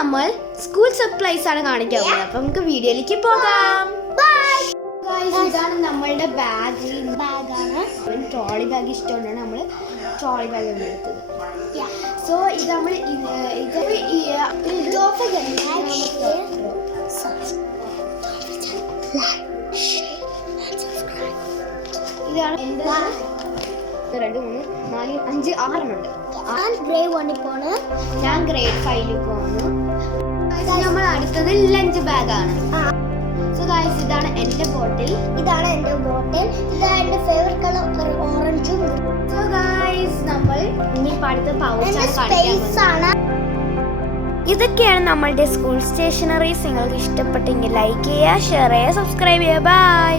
നമ്മൾ school supplies ആണ് കാണിക്കാൻ പോകുന്നത്. അപ്പൊ നമുക്ക് വീഡിയോയിലേക്ക് പോകാം. ഇതാണ് നമ്മളുടെ ബാഗാണ്. ട്രോളി ബാഗ് ഇഷ്ടമുണ്ടാണ് നമ്മൾ ട്രോളി ബാഗ് എടുത്തത്. സോ ഇത് നമ്മൾ ഇതാണ് എൻ്റെ 2, 3, 4, 5, 6 ഉണ്ട്. ഞാൻ ഗ്രേഡ് 5 പോകുന്നു. നമ്മൾ അടുത്തത് ലഞ്ച് ബാഗാണ്. സോ ഗൈസ് ഇതാണ് എൻ്റെ ബോട്ടിൽ. ഇതാണ് എൻ്റെ ഫേവറേറ്റ് കളർ ഓറഞ്ചും. സോ ഗൈസ് നമ്മൾ ഇനി അടുത്ത പൗച്ചാണ്. ഇതൊക്കെയാണ് നമ്മളുടെ സ്കൂൾ സ്റ്റേഷനറീസ്. നിങ്ങൾക്ക് ഇഷ്ടപ്പെട്ടെങ്കിൽ ലൈക്ക് ചെയ്യുക, ഷെയർ ചെയ്യുക, സബ്സ്ക്രൈബ് ചെയ്യുക. ബൈ.